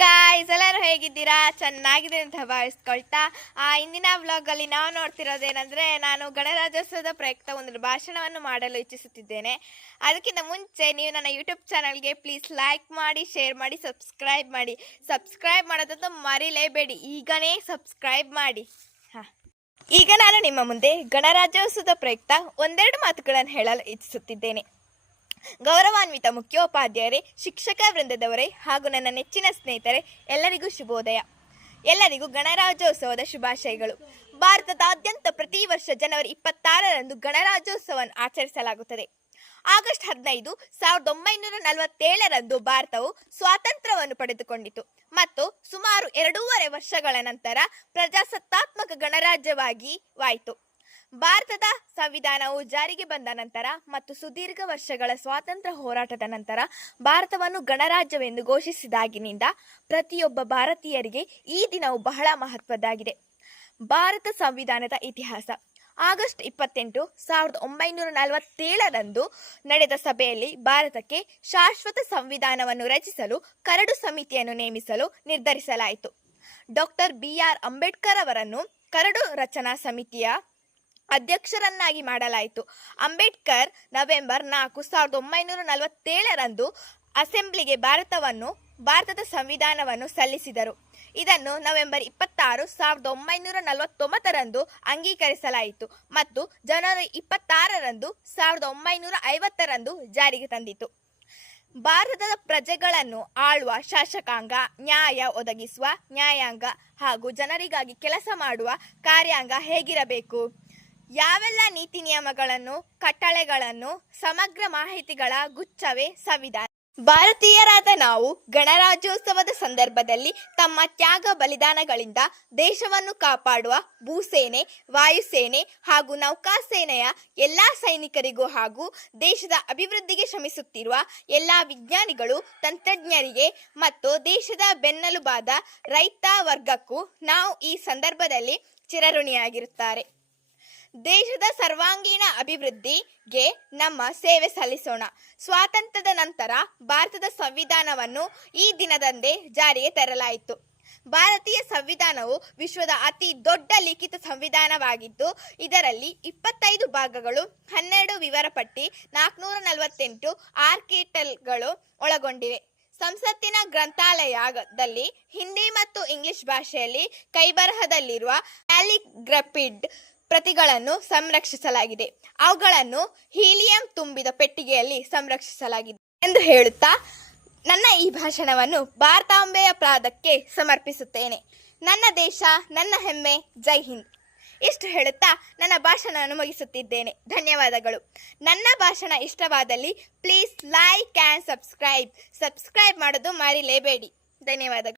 Guys, ಎಲ್ಲರೂ ಹೇಗಿದ್ದೀರಾ? ಚೆನ್ನಾಗಿದೆ ಅಂತ ಭಾವಿಸ್ಕೊಳ್ತಾ ಇಂದಿನ ವ್ಲಾಗಲ್ಲಿ ನಾವು ನೋಡ್ತಿರೋದೇನೆಂದರೆ, ನಾನು ಗಣರಾಜ್ಯೋತ್ಸವದ ಪ್ರಯುಕ್ತ ಒಂದು ಭಾಷಣವನ್ನು ಮಾಡಲು ಇಚ್ಛಿಸುತ್ತಿದ್ದೇನೆ. ಅದಕ್ಕಿಂತ ಮುಂಚೆ ನೀವು ನನ್ನ ಯೂಟ್ಯೂಬ್ ಚಾನಲ್ಗೆ ಪ್ಲೀಸ್ ಲೈಕ್ ಮಾಡಿ, ಶೇರ್ ಮಾಡಿ, ಸಬ್ಸ್ಕ್ರೈಬ್ ಮಾಡೋದಂತೂ ಮರಿಲೇಬೇಡಿ. ಈಗನೇ ಸಬ್ಸ್ಕ್ರೈಬ್ ಮಾಡಿ. ಈಗ ನಾನು ನಿಮ್ಮ ಮುಂದೆ ಗಣರಾಜ್ಯೋತ್ಸವದ ಪ್ರಯುಕ್ತ ಒಂದೆರಡು ಮಾತುಗಳನ್ನು ಹೇಳಲು ಇಚ್ಛಿಸುತ್ತಿದ್ದೇನೆ. ಗೌರವಾನ್ವಿತ ಮುಖ್ಯೋಪಾಧ್ಯಾಯರೇ, ಶಿಕ್ಷಕ ವೃಂದದವರೇ ಹಾಗೂ ನನ್ನ ನೆಚ್ಚಿನ ಸ್ನೇಹಿತರೆ, ಎಲ್ಲರಿಗೂ ಶುಭೋದಯ. ಎಲ್ಲರಿಗೂ ಗಣರಾಜ್ಯೋತ್ಸವದ ಶುಭಾಶಯಗಳು. ಭಾರತದಾದ್ಯಂತ ಪ್ರತಿ ವರ್ಷ ಜನವರಿ 26ರಂದು ಗಣರಾಜ್ಯೋತ್ಸವವನ್ನು ಆಚರಿಸಲಾಗುತ್ತದೆ. ಆಗಸ್ಟ್ 15, 1947ರಂದು ಭಾರತವು ಸ್ವಾತಂತ್ರ್ಯವನ್ನು ಪಡೆದುಕೊಂಡಿತು ಮತ್ತು ಸುಮಾರು 2.5 ವರ್ಷಗಳ ನಂತರ ಪ್ರಜಾಸತ್ತಾತ್ಮಕ ಗಣರಾಜ್ಯವಾಯಿತು. ಭಾರತದ ಸಂವಿಧಾನವು ಜಾರಿಗೆ ಬಂದ ನಂತರ ಮತ್ತು ಸುದೀರ್ಘ ವರ್ಷಗಳ ಸ್ವಾತಂತ್ರ್ಯ ಹೋರಾಟದ ನಂತರ ಭಾರತವನ್ನು ಗಣರಾಜ್ಯವೆಂದು ಘೋಷಿಸಿದಾಗಿನಿಂದ ಪ್ರತಿಯೊಬ್ಬ ಭಾರತೀಯರಿಗೆ ಈ ದಿನವು ಬಹಳ ಮಹತ್ವದ್ದಾಗಿದೆ. ಭಾರತ ಸಂವಿಧಾನದ ಇತಿಹಾಸ. ಆಗಸ್ಟ್ 28, 1947ರಂದು ನಡೆದ ಸಭೆಯಲ್ಲಿ ಭಾರತಕ್ಕೆ ಶಾಶ್ವತ ಸಂವಿಧಾನವನ್ನು ರಚಿಸಲು ಕರಡು ಸಮಿತಿಯನ್ನು ನೇಮಿಸಲು ನಿರ್ಧರಿಸಲಾಯಿತು. ಡಾಕ್ಟರ್ BR ಅಂಬೇಡ್ಕರ್ ಅವರನ್ನು ಕರಡು ರಚನಾ ಸಮಿತಿಯ ಅಧ್ಯಕ್ಷರನ್ನಾಗಿ ಮಾಡಲಾಯಿತು. ಅಂಬೇಡ್ಕರ್ ನವೆಂಬರ್ 4, 1947ರಂದು ಅಸೆಂಬ್ಲಿಗೆ ಭಾರತದ ಸಂವಿಧಾನವನ್ನು ಸಲ್ಲಿಸಿದರು. ಇದನ್ನು ನವೆಂಬರ್ 26, 1949ರಂದು ಅಂಗೀಕರಿಸಲಾಯಿತು ಮತ್ತು ಜನವರಿ 26ರಂದು 1950ರಂದು ಜಾರಿಗೆ ತಂದಿತು. ಭಾರತದ ಪ್ರಜೆಗಳನ್ನು ಆಳುವ ಶಾಸಕಾಂಗ, ನ್ಯಾಯ ಒದಗಿಸುವ ನ್ಯಾಯಾಂಗ ಹಾಗೂ ಜನರಿಗಾಗಿ ಕೆಲಸ ಮಾಡುವ ಕಾರ್ಯಾಂಗ ಹೇಗಿರಬೇಕು, ಯಾವೆಲ್ಲ ನೀತಿ ನಿಯಮಗಳನ್ನು, ಕಟ್ಟಳೆಗಳನ್ನು, ಸಮಗ್ರ ಮಾಹಿತಿಗಳ ಗುಚ್ಛವೇ ಸಂವಿಧಾನ. ಭಾರತೀಯರಾದ ನಾವು ಗಣರಾಜ್ಯೋತ್ಸವದ ಸಂದರ್ಭದಲ್ಲಿ ತಮ್ಮ ತ್ಯಾಗ ಬಲಿದಾನಗಳಿಂದ ದೇಶವನ್ನು ಕಾಪಾಡುವ ಭೂಸೇನೆ, ವಾಯುಸೇನೆ ಹಾಗೂ ನೌಕಾಸೇನೆಯ ಎಲ್ಲ ಸೈನಿಕರಿಗೂ ಹಾಗೂ ದೇಶದ ಅಭಿವೃದ್ಧಿಗೆ ಶ್ರಮಿಸುತ್ತಿರುವ ಎಲ್ಲ ವಿಜ್ಞಾನಿಗಳು, ತಂತ್ರಜ್ಞರಿಗೆ ಮತ್ತು ದೇಶದ ಬೆನ್ನೆಲುಬಾದ ರೈತ ವರ್ಗಕ್ಕೂ ನಾವು ಈ ಸಂದರ್ಭದಲ್ಲಿ ಚಿರಋಣಿಯಾಗಿರುತ್ತಾರೆ. ದೇಶದ ಸರ್ವಾಂಗೀಣ ಅಭಿವೃದ್ಧಿಗೆ ನಮ್ಮ ಸೇವೆ ಸಲ್ಲಿಸೋಣ. ಸ್ವಾತಂತ್ರ್ಯದ ನಂತರ ಭಾರತದ ಸಂವಿಧಾನವನ್ನು ಈ ದಿನದಂದೇ ಜಾರಿಗೆ ತರಲಾಯಿತು. ಭಾರತೀಯ ಸಂವಿಧಾನವು ವಿಶ್ವದ ಅತಿ ದೊಡ್ಡ ಲಿಖಿತ ಸಂವಿಧಾನವಾಗಿದ್ದು, ಇದರಲ್ಲಿ 25 ಭಾಗಗಳು, 12 ವಿವರ ಪಟ್ಟಿ, 448 ಆರ್ಟಿಕಲ್ಗಳು ಒಳಗೊಂಡಿವೆ. ಸಂಸತ್ತಿನ ಗ್ರಂಥಾಲಯದಲ್ಲಿ ಹಿಂದಿ ಮತ್ತು ಇಂಗ್ಲಿಷ್ ಭಾಷೆಯಲ್ಲಿ ಕೈಬರಹದಲ್ಲಿರುವ ಕ್ಯಾಲಿಗ್ರಫಿಡ್ ಪ್ರತಿಗಳನ್ನು ಸಂರಕ್ಷಿಸಲಾಗಿದೆ. ಅವುಗಳನ್ನು ಹೀಲಿಯಂ ತುಂಬಿದ ಪೆಟ್ಟಿಗೆಯಲ್ಲಿ ಸಂರಕ್ಷಿಸಲಾಗಿದೆ ಎಂದು ಹೇಳುತ್ತಾ ನನ್ನ ಈ ಭಾಷಣವನ್ನು ಭಾರತಾಂಬೆಯ ಪಾದಕ್ಕೆ ಸಮರ್ಪಿಸುತ್ತೇನೆ. ನನ್ನ ದೇಶ, ನನ್ನ ಹೆಮ್ಮೆ, ಜೈ ಹಿಂದ್. ಇಷ್ಟು ಹೇಳುತ್ತಾ ನನ್ನ ಭಾಷಣವನ್ನು ಮುಗಿಸುತ್ತಿದ್ದೇನೆ. ಧನ್ಯವಾದಗಳು. ನನ್ನ ಭಾಷಣ ಇಷ್ಟವಾದಲ್ಲಿ ಪ್ಲೀಸ್ ಲೈಕ್ ಆ್ಯಂಡ್ ಸಬ್ಸ್ಕ್ರೈಬ್ ಮಾಡೋದು ಮರಿಲೇಬೇಡಿ. ಧನ್ಯವಾದಗಳು.